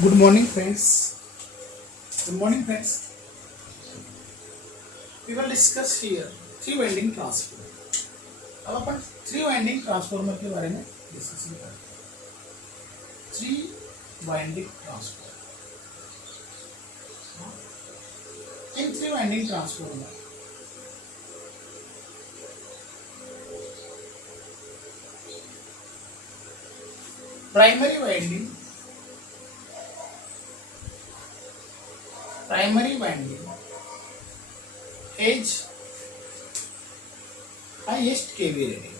Good morning, friends. Good morning, friends. We will discuss here three winding transformer. अब अपन three winding transformer के बारे में discussion करते हैं. Three winding transformer. In three winding transformer primary winding is highest kV rating.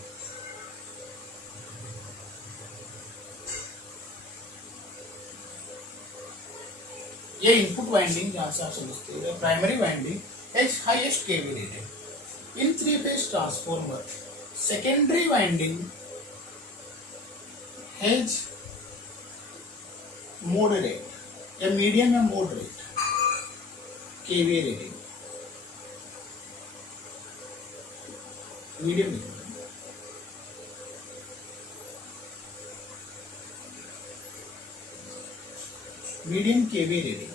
ये input winding जहां से आप समझते हो primary winding as highest kV rated in three phase transformer. Secondary winding has moderate या मीडियम या moderate kV rating. Medium kV rating.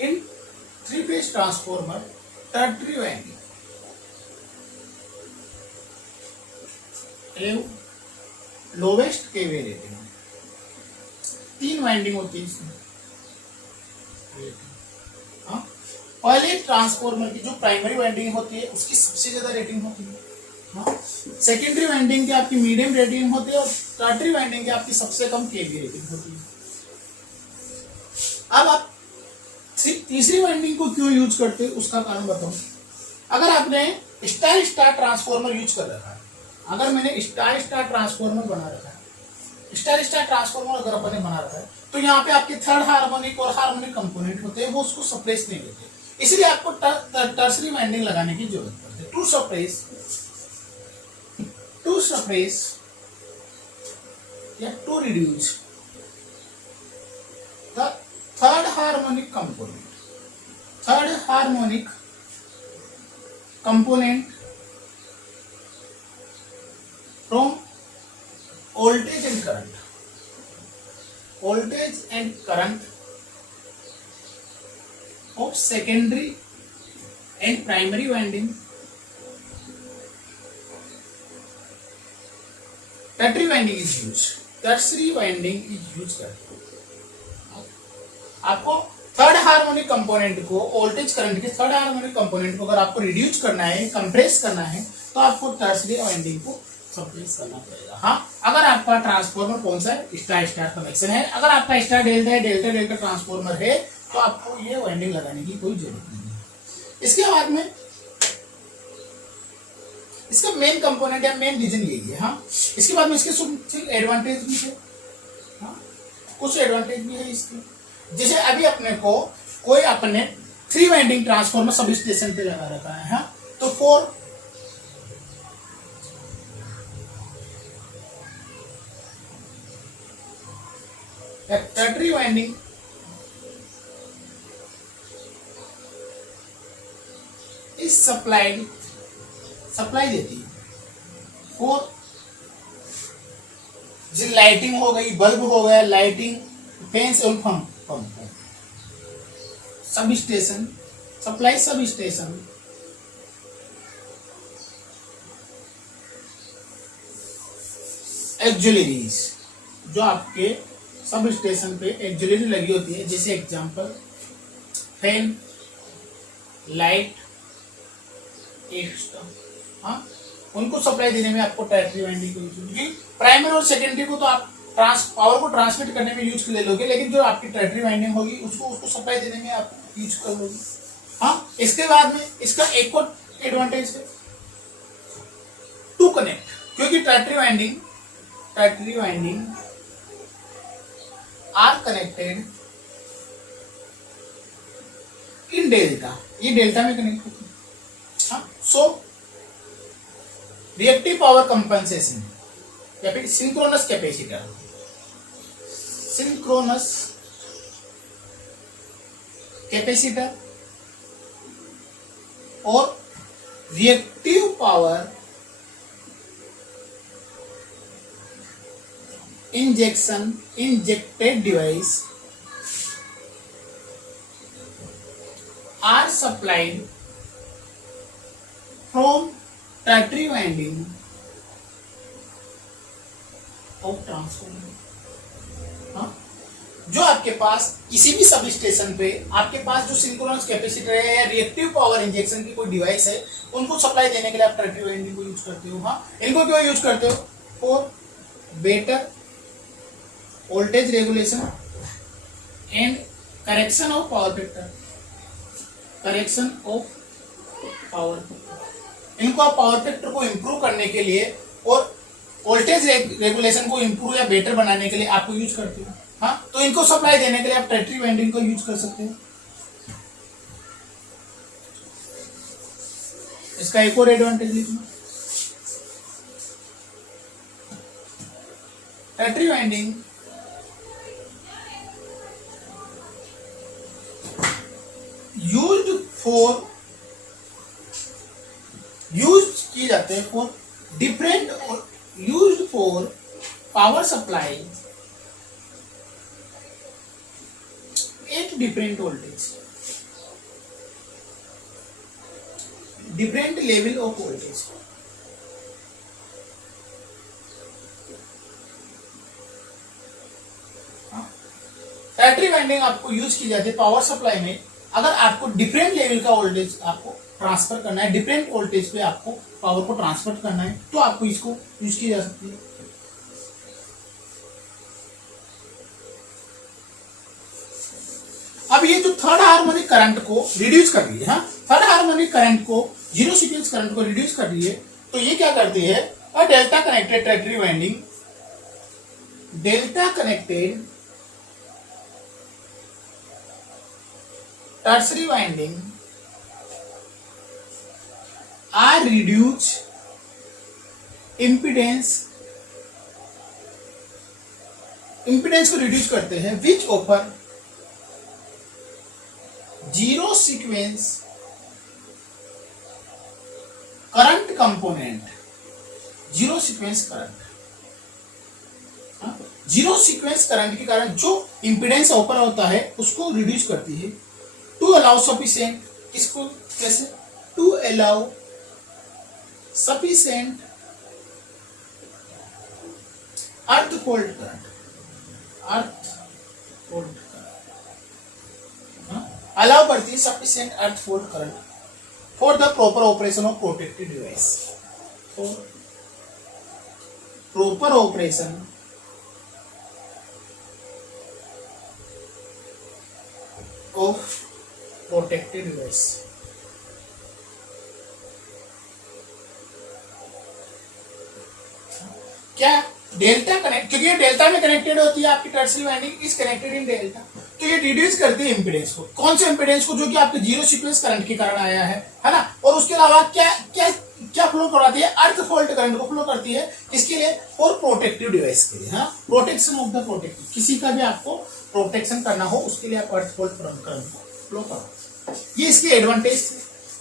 In three phase transformer tertiary winding lowest kV rating. तीन winding होती है इसमें. पहले transformer की जो primary winding होती है उसकी सबसे ज्यादा रेटिंग होती है. सेकेंडरी वाइंडिंग की आपकी मीडियम रेटिंग होती है और टर्टरी वाइंडिंग की आपकी सबसे कम केवी रेटिंग होती है. अब आप तीसरी वाइंडिंग को क्यों यूज करते हैं उसका कारण बताऊं. अगर आपने स्टार स्टार ट्रांसफॉर्मर यूज कर रखा है, अगर मैंने स्टार स्टार ट्रांसफॉर्मर बना रखा है, स्टार स्टार ट्रांसफॉर्मर अगर अपन ने बना रखा है तो यहाँ पे आपके थर्ड हार्मोनिक और हार्मोनिक कंपोनेंट होते हैं, वो उसको सप्रेस नहीं देते. इसलिए आपको टर्सरी वाइंडिंग लगाने की जरूरत पड़ती है टू सप्रेस या to reduce the third harmonic component from voltage and current of secondary and primary winding. Tertiary winding is used. Tertiary winding is used करते हैं. आपको थर्ड हार्मोनिक कंपोनेंट को वोल्टेज करंट के थर्ड हार्मोनिक कंपोनेंट को अगर आपको reduce करना है, कंप्रेस करना है, तो आपको टर्सरी वाइंडिंग को सप्रेस करना पड़ेगा. हाँ, अगर आपका ट्रांसफॉर्मर कौन सा है, स्टार स्टार कनेक्शन है, अगर आपका स्टार डेल्टा है, डेल्टा डेल्टा ट्रांसफॉर्मर है, तो आपको ये वाइंडिंग लगाने की कोई जरूरत नहीं है. इसके बाद में इसका मेन कंपोनेंट या मेन रीजन यही है. हाँ, इसके बाद में इसके एडवांटेज भी है. हाँ, कुछ एडवांटेज भी है इसके. जैसे अभी अपने को कोई अपने three winding transformer sub station पे लगा रखा है. हाँ, तो फोर टर्टरी वाइंडिंग इस सप्लाई देती है फॉर जो लाइटिंग हो गई, बल्ब हो गया, लाइटिंग फैंस और pump sub station supply, sub station auxiliaries जो आपके सब स्टेशन पे एक्जुलरी लगी होती है, जैसे एग्जांपल फैन, लाइट, एक्स्ट्रा. हाँ, उनको सप्लाई देने में आपको टर्टरी वाइंडिंग को यूज, क्योंकि प्राइमरी और सेकेंडरी को तो आप पावर को ट्रांसमिट करने में यूज ले लोगे, लेकिन जो आपकी टर्टरी वाइंडिंग होगी उसको सप्लाई देने में आप यूज कर लोगे. हाँ, इसके बाद में इसका एक और एडवांटेज है टू कनेक्ट, क्योंकि tertiary winding are connected in delta, ये डेल्टा में कनेक्ट होती है. हाँ, सो रिएक्टिव पावर कंपनसेशन या फिर सिंक्रोनस कैपेसिटर और reactive power injected device are supplied from tertiary winding of transformer। हाँ? जो आपके पास किसी भी सब स्टेशन पे आपके पास जो सिंक्रोनस कैपेसिटर है या रिएक्टिव पावर इंजेक्शन की कोई डिवाइस है, उनको सप्लाई देने के लिए आप टर्टियरी वाइंडिंग को यूज करते हो। हाँ, इनको क्यों यूज करते हो? For better voltage regulation and correction of power factor. Correction of power factor, इनको आप पावर फैक्टर को इंप्रूव करने के लिए और वोल्टेज रेगुलेशन को इंप्रूव या बेटर बनाने के लिए आपको यूज करते हो। हाँ, तो इनको सप्लाई देने के लिए आप टर्टियरी वाइंडिंग को यूज कर सकते हो। इसका एक और एडवांटेज लिखना, टर्टियरी वाइंडिंग यूज किए जाते हैं for different, used for power supply at different voltage, different level of voltage. Tertiary winding आपको यूज की जाती है पावर सप्लाई में, अगर आपको डिफरेंट लेवल का वोल्टेज आपको ट्रांसफर करना है, डिफरेंट वोल्टेज पे आपको पावर को ट्रांसफर करना है, तो आपको इसको यूज की जा सकती है। अब ये जो थर्ड हार्मोनिक करंट को रिड्यूस कर रही है, हाँ, थर्ड हार्मोनिक करंट को, जीरो सीक्वेंस करंट को रिड्यूस कर रही है, तो ये क्या करती है? A delta connected tertiary winding, delta connected tertiary winding are reduce impedance को रिड्यूस करते हैं, which offer zero sequence current component. Zero sequence current, zero sequence current के कारण जो इंपीडेंस ऑफर होता है उसको रिड्यूस करती है। टू अलाउ सफिशिएंट, इसको कैसे? To allow sufficient earth fault current, earth fault current, allow करती है sufficient earth fault current for the proper operation of protected device, for proper operation of protected device. क्या? Delta connect, क्योंकि ये delta में connected होती है आपकी tertiary winding is connected in delta, तो ये रिड्यूस करती है इंपीडेंस को। कौन से इंपीडेंस को? जो कि आपके जीरो सीक्वेंस करंट के कारण आया है ना। और उसके अलावा क्या क्या क्या फ्लो करवाती है? अर्थ फॉल्ट करंट को फ्लो करती है। इसके लिए? फॉर प्रोटेक्टिव डिवाइस के लिए, हाँ, प्रोटेक्शन ऑफ द प्रोटेक्टिव, किसी का भी आपको प्रोटेक्शन करना हो उसके लिए आप अर्थ फॉल्ट करंट को फ्लो करो। ये इसके एडवांटेज थे।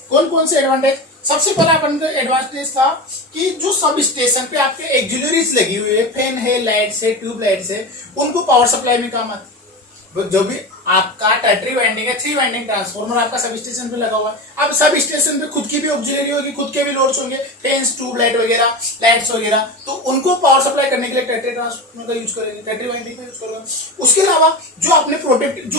कौन कौन से एडवांटेज? सबसे पहला अपन का एडवांटेज था कि जो सब स्टेशन पे आपके एक्सिलरीज लगी हुई है, फैन है, लाइट्स है, ट्यूब लाइट्स है, उनको पावर सप्लाई में काम आती है। जो भी आपका टर्टियरी वाइंडिंग है, थ्री वाइंडिंग ट्रांसफार्मर आपका सब स्टेशन पे लगा हुआ है। अब सब स्टेशन पे खुद की भी ऑक्सिलरी होगी, खुद के भी लोड्स होंगे, फैंस, ट्यूब लाइट वगैरह, लाइट्स वगैरह, तो उनको पावर सप्लाई करने के लिए टर्टियरी ट्रांसफार्मर का यूज करेंगे, टर्टियरी वाइंडिंग का यूज करेंगे। उसके अलावा जो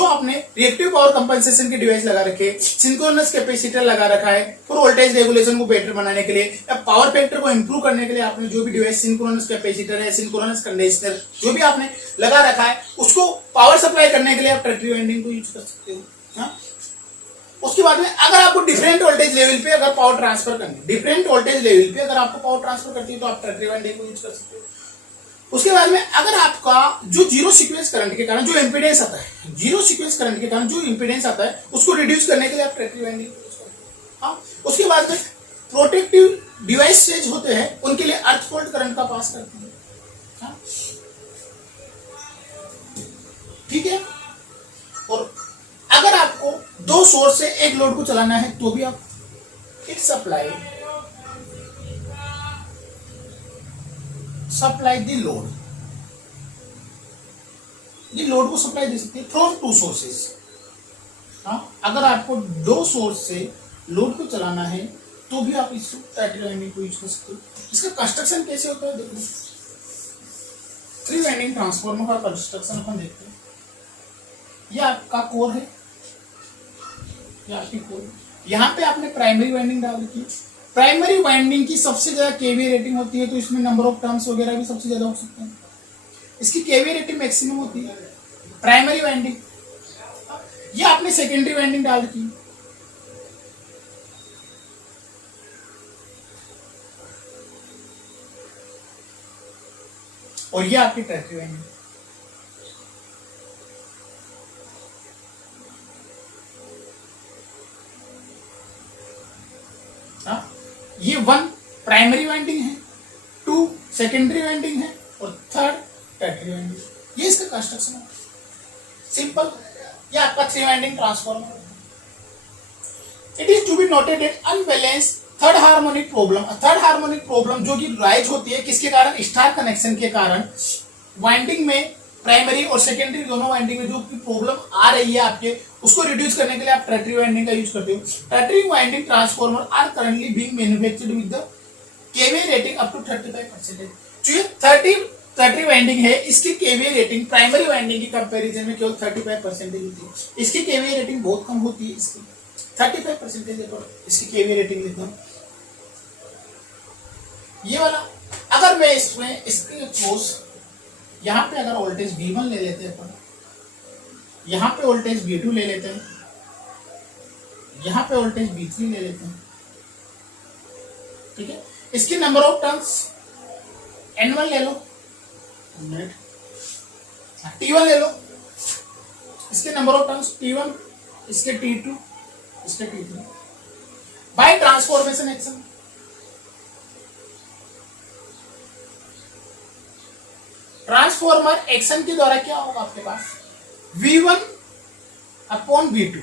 आपने रिएक्टिव पावर कंपनसेशन के डिवाइस लगा रखे, सिंक्रोनस कैपेसिटर लगा रखा है फॉर वोल्टेज रेगुलेशन को बेटर बनाने के लिए या पावर फैक्टर को इंप्रूव करने के लिए, आपने जो भी डिवाइस सिंक्रोनस कैपेसिटर है, सिंक्रोनस कंडेंसर जो भी आपने लगा रखा है, उसको पावर सप्लाई करने के लिए आप टर्टियरी वाइंडिंग को यूज कर सकते हो। हाँ? उसके बाद में अगर आपको डिफरेंट वोल्टेज लेवल पे अगर पावर ट्रांसफर करनी, डिफरेंट वोल्टेज लेवल पे अगर आपको पावर ट्रांसफर करती है तो आप टर्टियरी वाइंडिंग को यूज कर सकते हो। उसके बाद में अगर आपका जो जीरो सीक्वेंस करंट के कारण जो इंपीडेंस आता है, जीरो सीक्वेंस करंट के कारण जो इंपीडेंस आता है उसको रिड्यूस करने के लिए आप टर्टियरी वाइंडिंग को यूज करते हो। हाँ? उसके बाद में प्रोटेक्टिव डिवाइसेज होते हैं उनके लिए अर्थ फॉल्ट करंट का पास करती है। हाँ? ठीक है। और अगर आपको दो सोर्स से एक लोड को चलाना है तो भी आप इट सप्लाई द लोड, ये लोड को सप्लाई दे सकती है फ्रॉम टू सोर्सेज। अगर आपको दो सोर्स से लोड को चलाना है तो भी आप इस टैटरी वाइंडिंग को यूज कर सकते हो। इसका कंस्ट्रक्शन कैसे होता है देखो, 3 वाइंडिंग ट्रांसफार्मर का कंस्ट्रक्शन अपन देखते हैं। ये आपका कोर है, ये आपकी कोर है। यहाँ पे आपने प्राइमरी वाइंडिंग डाल रखी है। प्राइमरी वाइंडिंग की सबसे ज्यादा केवीए रेटिंग होती है, तो इसमें नंबर ऑफ टर्न्स वगैरह भी सबसे ज्यादा हो सकते हैं। इसकी केवीए रेटिंग मैक्सिमम होती है प्राइमरी वाइंडिंग। ये आपने सेकेंडरी वाइंडिंग डाल रखी है, और ये आपकी टर्टरी वाइंडिंग। ये 1 प्राइमरी वाइंडिंग है, 2 सेकेंडरी वाइंडिंग है, और 3rd टर्टरी वाइंडिंग। ये इसका कंस्ट्रक्शन है, सिंपल। ये आपका 3 winding transformer. It is to be noted that unbalance third harmonic problem, third harmonic problem जो कि राइज होती है किसके कारण, स्टार कनेक्शन के कारण। वाइंडिंग में प्राइमरी और सेकेंडरी दोनों वाइंडिंग में जो प्रॉब्लम आ रही है आपके, उसको रिड्यूस करने के लिए आप टर्टरी वाइंडिंग का यूज करते हो। Tertiary winding transformer are currently being manufactured with the kVA rating up to 35%। जो ये 30 वाइंडिंग है, इसकी केवीए रेटिंग प्राइमरी वाइंडिंग की कंपैरिजन में केवल 35% होती है। इसकी केवीए रेटिंग बहुत कम होती है, इसकी 35% इसकी केवीए रेटिंग लेता हूं। ये वाला अगर मैं इसमें इसके सोर्स यहां पे अगर वोल्टेज V1 ले लेते हैं अपन, यहां पे वोल्टेज V2 ले लेते हैं, यहां पे वोल्टेज V3 ले लेते हैं, ठीक है। इसकी नंबर ऑफ टर्न्स N1 ले लो, T1 ले लो, इसके नंबर ऑफ टर्न्स T1, इसके T2, इसके T3 by transformation action. Transformer action के द्वारा क्या होगा आपके पास, V1 अपॉन V2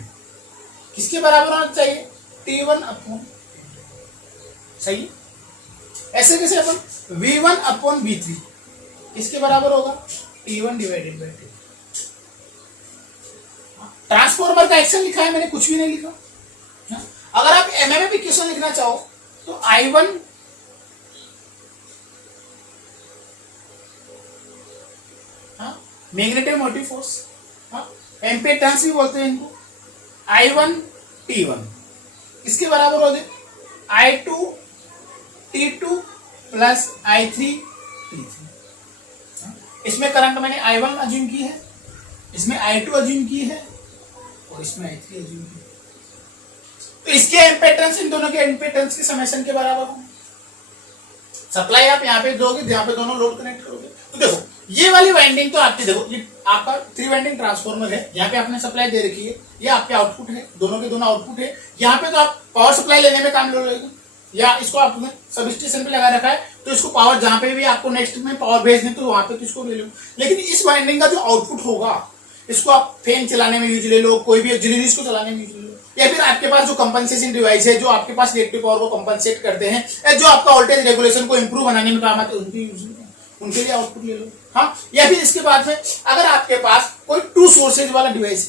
किसके बराबर होना चाहिए, T1 अपॉन, सही। ऐसे कैसे अपन V1 अपॉन V3 किसके बराबर होगा, T1 डिवाइडेड बाई 2। ट्रांसफॉर्मर का एक्शन लिखा है मैंने, कुछ भी नहीं लिखा। अगर आप एमएमएफ इक्वेशन लिखना चाहो तो I1 magnetic motive force, ampere turns भी बोलते हैं इनको, I1 T1 इसके बराबर हो गए I2 T2 plus I3 T3। इसमें करंट मैंने I1 अज्यूम की है, इसमें I2 अज्यूम की है, और इसमें I3 अज्यूम की है। तो इसके एम्पीडेंस इन दोनों के एम्पीडेंस के समेशन के बराबर होंगे। सप्लाई आप यहाँ पे दोगे जहाँ पे दोनों लोड कनेक्ट करोगे। तो देखो ये वाली वाइंडिंग तो आपकी, देखो ये आपका 3 वाइंडिंग ट्रांसफार्मर है, यहाँ पे आपने सप्लाई दे रखी है, ये आपके आउटपुट है, दोनों के दोनों आउटपुट है। यहाँ पे तो आप पावर सप्लाई लेने में काम लगेगा, या इसको आपने सब स्टेशन पे लगा रखा है, तो इसको पावर जहां पे भी आपको नेक्स्ट में पावर भेजने तो वहां पे तो इसको ले लो। लेकिन इस वाइंडिंग का जो आउटपुट होगा, इसको आप फैन चलाने में यूज ले लो, कोई भी ऑक्सिलरीज को चलाने में यूज ले लो, या फिर आपके पास जो कंपनसेशन डिवाइस है जो आपके पास इलेक्ट्रिक पावर को कंपनसेट करते हैं, या जो आपका वोल्टेज रेगुलेशन को इंप्रूव बनाने में काम आते हैं, उनके लिए आउटपुट ले लो। हाँ, या फिर इसके बाद में अगर आपके पास कोई 2 सोर्सेज वाला डिवाइस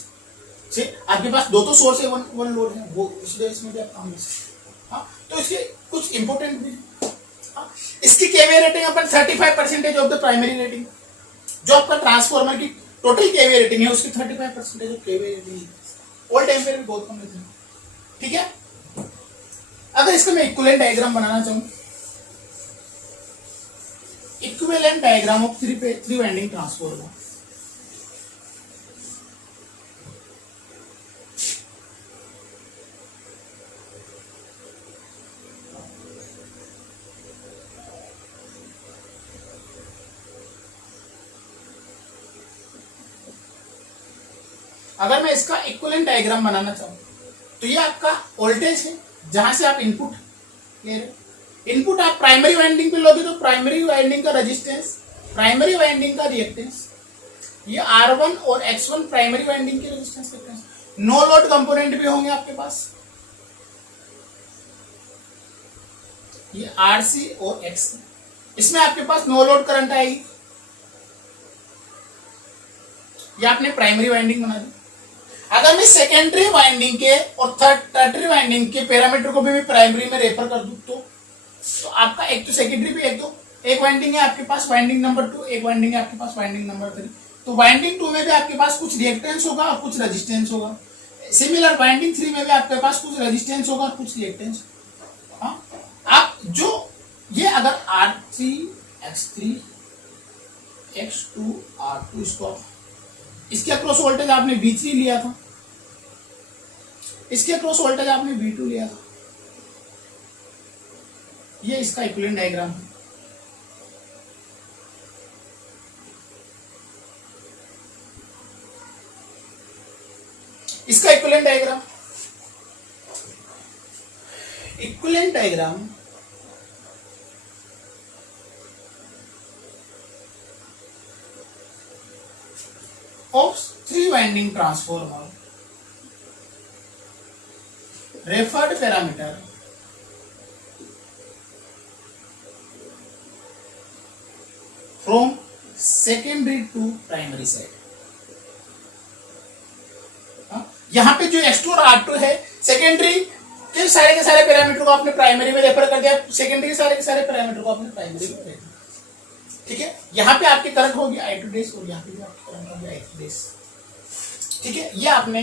है, आपके पास 2 सोर्स है, वन लोड है, वो उस डिवाइस में भी आप काम ले सकते हैं। हाँ, तो इसके कुछ इंपोर्टेंट भी है। हाँ, इसकी kVA rating upon 35% of the primary rating, जो आपका ट्रांसफार्मर की टोटल केवीए रेटिंग है उसकी 35% ऑफ केवीए रेटिंग है। ओल्ड एम्पियर भी बहुत कम लेते हैं, ठीक है। अगर इसका मैं इक्विवेलेंट डायग्राम बनाना चाहूं, equivalent diagram of 3 winding transformer, अगर मैं इसका इक्विवेलेंट डायग्राम बनाना चाहूं तो ये आपका वोल्टेज है जहां से आप इनपुट ले रहे हो। इनपुट आप प्राइमरी वाइंडिंग पे लोगे तो प्राइमरी वाइंडिंग का रेजिस्टेंस, प्राइमरी वाइंडिंग का रिएक्टेंस, ये R1 और X1 प्राइमरी वाइंडिंग के रेजिस्टेंस कहते हैं। नो लोड कंपोनेंट भी होंगे आपके पास, ये RC और XC, इसमें आपके पास नो लोड करंट आएगी। ये आपने प्राइमरी वाइंडिंग बना दी। अगर मैं सेकेंडरी वाइंडिंग के और टर्टरी वाइंडिंग के पैरामीटर को भी प्राइमरी में रेफर कर दूं तो आपका एक तो सेकेंडरी भी एक वाइंडिंग है आपके पास वाइंडिंग नंबर 2, एक वाइंडिंग है आपके पास वाइंडिंग नंबर 3। तो वाइंडिंग 2 में भी आपके पास कुछ रिएक्टेंस होगा और कुछ रेजिस्टेंस होगा। सिमिलर वाइंडिंग 3 में भी आपके पास कुछ रेजिस्टेंस होगा और कुछ रिएक्टेंस। हाँ, आप जो ये अगर R3 X3 X2 R2 इसके अक्रॉस वोल्टेज आपने V3 लिया था, इसके अक्रॉस वोल्टेज आपने V2 लिया था। ये इसका इक्विवेलेंट डायग्राम है। इसका equivalent diagram of 3 winding transformer referred parameter from secondary to primary side। यहां पे जो X2 और R2 है सेकेंडरी के सारे पैरामीटर को आपने प्राइमरी में रेफर कर दिया, सेकेंडरी के सारे पैरामीटर को आपने प्राइमरी में रेफर। ठीक है, यहाँ पे आपकी करंट होगी I2 डेस और यहाँ पे भी आपकी करंट होगी I3 डेस। ठीक है, ये आपने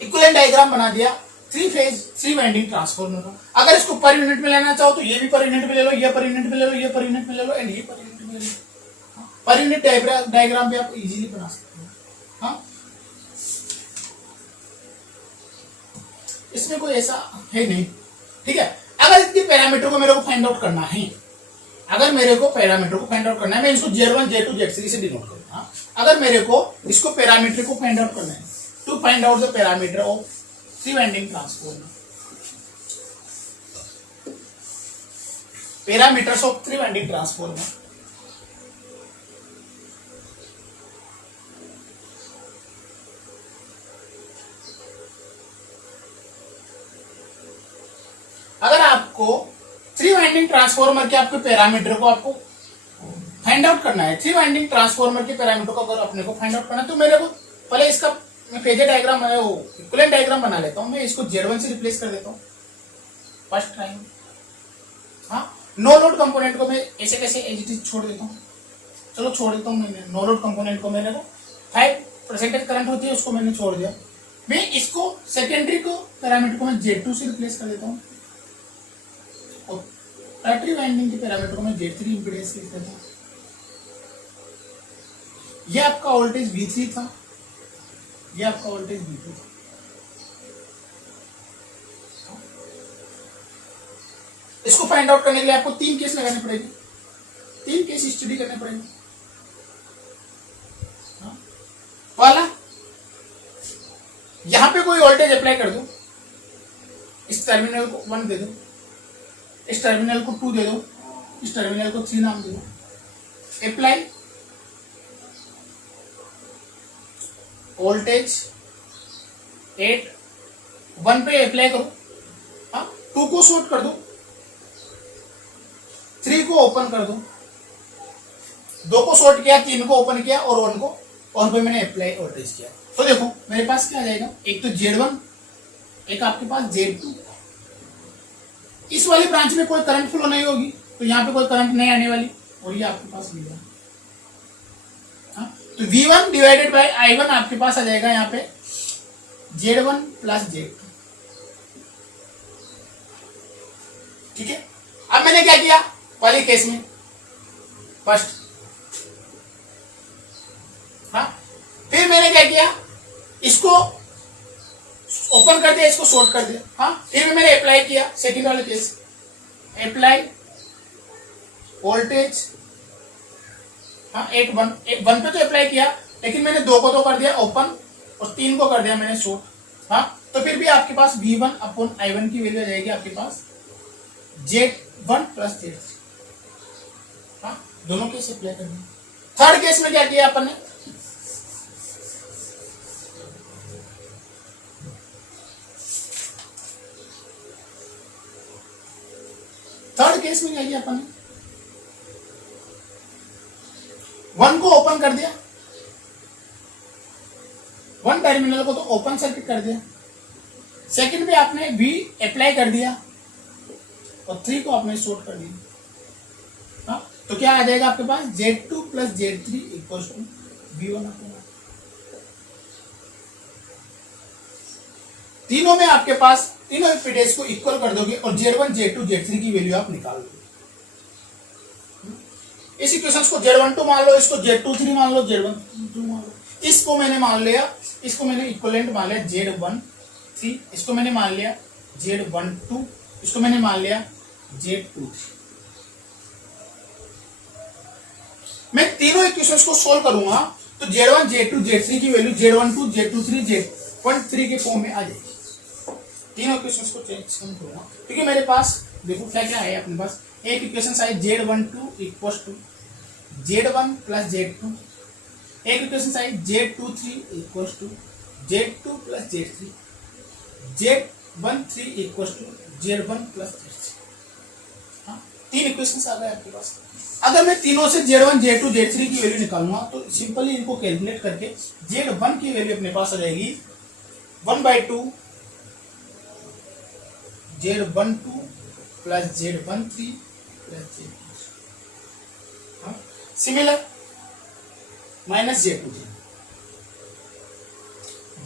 इक्विवेलेंट डायग्राम बना दिया 3 फेज 3 वाइंडिंग ट्रांसफार्मर का। अगर इसको पर यूनिट में लेना चाहो तो ये भी पर यूनिट में ले लो, ये पर यूनिट में ले लो, ये पर यूनिट में ले लो एंड ये पर यूनिट में ले लो। पर यूनिट डायग्राम भी आप इजीली बना सकते हो। हाँ, इसमें कोई ऐसा है नहीं। ठीक है, अगर इसके पैरामीटर को मेरे को फाइंड आउट करना है, मैं इसको Z1 Z2 Z3 से डिनोट करूंगा। अगर मेरे को इसको पैरामीटर को फाइंड आउट करना है to find out the parameter of 3 winding transformer, parameters of 3 winding transformer. अगर आपको 3 वाइंडिंग ट्रांसफार्मर के आपके पैरामीटर को आपको फाइंड आउट करना है, 3 वाइंडिंग ट्रांसफार्मर के पैरामीटर को अगर अपने को फाइंड आउट करना है तो मेरे को पहले इसका मैं फेजर डायग्राम इक्विवेलेंट डायग्राम बना लेता हूं। मैं इसको Z1 से रिप्लेस कर देता हूं फर्स्ट टाइम। हाँ, नो लोड कंपोनेंट को मैं ऐसे कैसे एज इट इज छोड़ देता हूं। चलो छोड़ देता हूं, मैंने नो लोड कंपोनेंट को मैंने 5% करंट होती है उसको मैंने छोड़ दिया। मैं इसको सेकेंडरी को पैरामीटर को मैं Z2 से रिप्लेस कर देता हूं और टर्टरी वाइंडिंग के पैरामीटर को मैं Z3 इंपीडेंस से लिख देता हूं। ये आपका वोल्टेज V3 था, ये आपका वोल्टेज V2 था। इसको फाइंड आउट करने के लिए आपको 3 केस लगाने पड़ेंगे, 3 केस स्टडी करने पड़ेंगे। पहला, यहां पे कोई वोल्टेज अप्लाई कर दो, इस टर्मिनल को 1 दे दो, इस टर्मिनल को 2 दे दो, इस टर्मिनल को 3 नाम दे दो। अप्लाई वोल्टेज 8 1 पे अप्लाई करो। हाँ, 2 को शॉर्ट कर दो, 3 को ओपन कर दो, 2 को शॉर्ट किया, 3 को ओपन किया और 1 को ऑन पे मैंने अप्लाई वोल्टेज किया। तो देखो मेरे पास क्या आ जाएगा, एक तो Z1, एक आपके पास Z2। इस वाली ब्रांच में कोई करंट फ्लो नहीं होगी तो यहाँ पे कोई करंट नहीं आने वाली और ये आपके पास V1। तो V1 डिवाइडेड बाय I1 आपके पास आ जाएगा यहाँ पे Z1 प्लस Z2। ठीक है, अब मैंने क्या किया पहले केस में, फर्स्ट, हाँ, फिर मैंने क्या किया, इसको ओपन कर दिया, इसको शॉर्ट कर दिया। हाँ, फिर मैंने अप्लाई किया सेकंड वाले केस, अप्लाई वोल्टेज। हाँ, 1 पे तो अप्लाई किया लेकिन मैंने 2 को तो कर दिया ओपन और 3 को कर दिया मैंने शॉर्ट। हाँ, तो फिर भी आपके पास V1 अपॉन I1 की वैल्यू आ जाएगी आपके पास Z1 प्लस Z3। हाँ, दोनों केस अप्लाई कर दिए। थर्ड केस में क्या किया अपन ने, थर्ड केस में क्या किया अपन ने, 1 को ओपन कर दिया, वन टर्मिनल को तो ओपन सर्किट कर दिया, सेकंड पे आपने V अप्लाई कर दिया और 3 को आपने शॉर्ट कर दिया। हाँ, तो क्या आ जाएगा आपके पास Z2 plus Z3 equal to V1 upon R। तीनों में आपके पास तीनों इम्पीडेंस को इक्वल कर दोगे और Z1 Z2 Z3 की वैल्यू आप निकाल दोगे। इस इक्वेशन को Z12 मान लो, इसको Z23 मान लो, Z12 मान लो, इसको मैंने मान लिया, इसको मैंने इक्विवेलेंट मान लिया Z13, इसको मैंने मान लिया Z12, इसको मैंने मान लिया Z23। मैं तीनों इक्वेशंस को सोल्व करूंगा तो Z1 Z2 Z3 की वैल्यू Z12 Z23 Z13 के फॉर्म में आ जाएगी। तीनों इक्वेशंस को चेंज करूंगा क्योंकि मेरे पास देखो क्या क्या है अपने पास। एक इक्वेशन आई Z12 equal to Z1 plus Z2, एक इक्वेशन आई Z23 equal to Z2 plus Z3, Z13 equal to Z1 plus Z3। हाँ, तीन इक्वेशंस आ गए आपके पास। अगर मैं तीनों से Z1 Z2 Z3 की वैल्यू निकालूंगा तो सिंपली इनको कैलकुलेट करके Z1 की वैल्यू अपने पास आ जाएगी 1/2 Z12 plus Z13 plus Z23, similar minus Z2,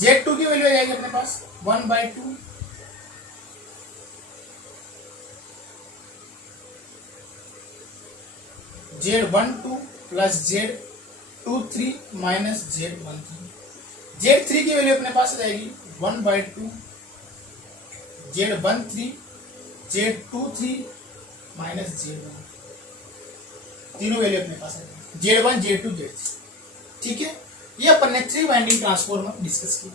Z2 की वैल्यू आ जाएगी अपने पास 1/2 Z12 plus Z23 minus Z13, Z3 की वैल्यू अपने पास आ जाएगी 1/2 Z13 Z23 माइनस Z1, तीनों वैल्यू अपने पास आ जाएगी Z1 Z2 Z3। ठीक है, ये अपन ने 3 वाइंडिंग ट्रांसफार्मर डिस्कस किया।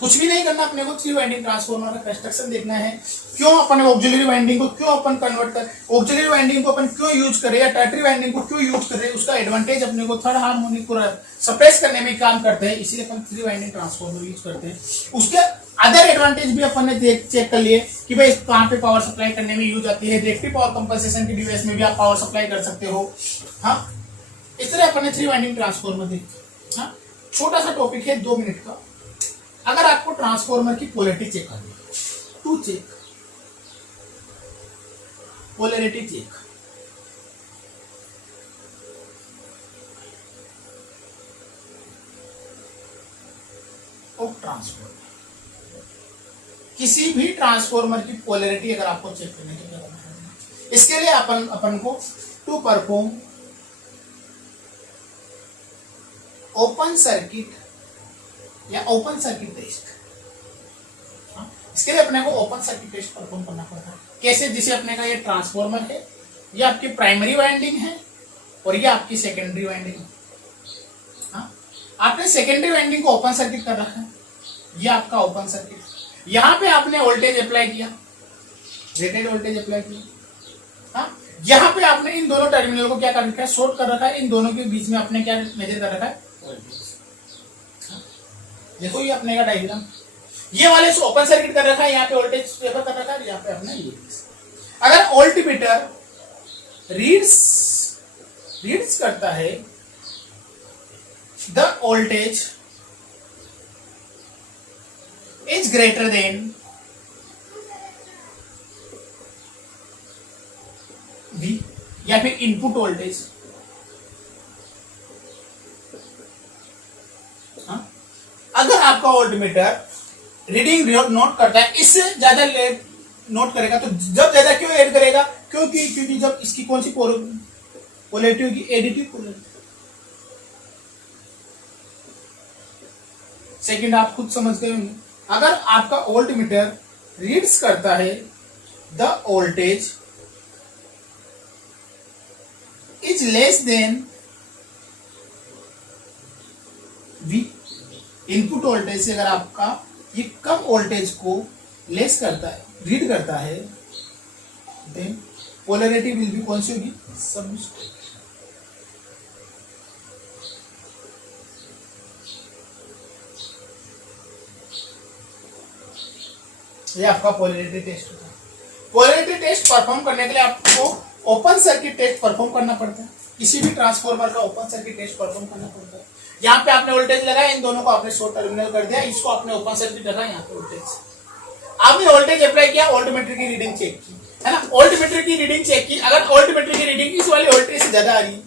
कुछ भी नहीं करना अपने को, 3 वाइंडिंग ट्रांसफार्मर का कंस्ट्रक्शन देखना है। क्यों अपन ऑक्सिलरी वाइंडिंग को क्यों अपन कन्वर्ट कर, ऑक्सिलरी वाइंडिंग को अपन क्यों यूज करें या टर्टरी वाइंडिंग को क्यों यूज करें, उसका एडवांटेज अपने को थर्ड हार्मोनिक को सप्रेस करने में काम करते हैं, इसीलिए अपन 3 वाइंडिंग ट्रांसफार्मर यूज करते हैं। उसके अदर एडवांटेज भी अपन ने चेक कर लिए कि भाई कहाँ पे पावर सप्लाई करने में यूज आती है। रिएक्टिव पावर कंपनसेशन के डिवाइस में भी आप पावर सप्लाई कर सकते हो। हाँ, इस तरह अपन ने 3 वाइंडिंग ट्रांसफार्मर देखी। हाँ, छोटा सा टॉपिक है 2 मिनट का। अगर आपको ट्रांसफार्मर की पोलैरिटी चेक करनी है, to check polarity check, of transformer, किसी भी ट्रांसफार्मर की पोलैरिटी अगर आपको चेक करनी है तो क्या करना है, इसके लिए अपन को टू परफॉर्म ओपन सर्किट या ओपन सर्किट टेस्ट। इसके लिए अपने को ओपन सर्किट टेस्ट परफॉर्म करना पड़ता है। कैसे, जिसे अपने का ये ट्रांसफार्मर है, ये आपकी प्राइमरी वाइंडिंग है और ये आपकी सेकेंडरी वाइंडिंग है। हाँ, आपने सेकेंडरी वाइंडिंग को ओपन सर्किट कर रखा है, ये आपका ओपन सर्किट। यहां पे आपने वोल्टेज अप्लाई किया, रेटेड वोल्टेज अप्लाई किया। हाँ, यहाँ पे आपने इन दोनों टर्मिनल को क्या कर रखा है, शॉर्ट कर रखा है। इन दोनों के बीच में आपने क्या मेजर कर रखा है, देखो ये अपने का डायग्राम, ये वाले से ओपन सर्किट कर रखा है, यहाँ पे वोल्टेज पेपर कर रखा है, यहाँ पे अपने ये। अगर वोल्टमीटर रीड्स करता है the voltage is greater than V या फिर इनपुट वोल्टेज, अगर आपका वोल्टमीटर रीडिंग नोट करता है, इससे ज्यादा लेट नोट करेगा, तो जब ज्यादा क्यों ऐड करेगा, क्योंकि जब इसकी कौन सी पोलैरिटी होगी, एडिटिव पोलैरिटी। सेकंड आप खुद समझ गए होंगे। अगर आपका वोल्टमीटर रीड्स करता है the voltage is less than V, input voltage से अगर आपका ये कम वोल्टेज को लेस करता है, रीड करता है, देन पोलैरिटी विल बी कौन सी होगी, सबमिस्टिव। ये आपका पोलैरिटी टेस्ट होता है। पोलैरिटी टेस्ट परफॉर्म करने के लिए आपको ओपन सर्किट टेस्ट परफॉर्म करना पड़ता है। किसी भी ट्रांसफॉर्मर का ओपन सर्किट टेस्ट परफॉर्म करना पड़ता है। यहाँ पे आपने वोल्टेज लगाया, इन दोनों को आपने शॉर्ट टर्मिनल कर दिया, इसको आपने ओपन सर्किट रखा, यहाँ पे वोल्टेज आपने वोल्टेज अप्लाई किया, वोल्टमीटर की रीडिंग चेक की, है ना, वोल्टमीटर की रीडिंग चेक की। अगर वोल्टमीटर की रीडिंग इस वाले वोल्टेज से ज्यादा आ रही है,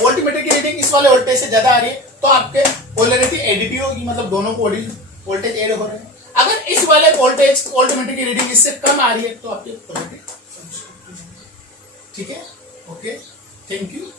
वोल्टमीटर की रीडिंग इस वाले वोल्टेज से ज्यादा आ रही है, तो आपके पोलैरिटी एडिटिव होगी, मतलब दोनों को वोल्टेज ऐड हो रहे हैं। अगर इस वाले वोल्टेज वोल्टमीटर की रीडिंग इससे कम आ रही है, तो आपके पोलैरिटी, ठीक है, ओके, थैंक यू।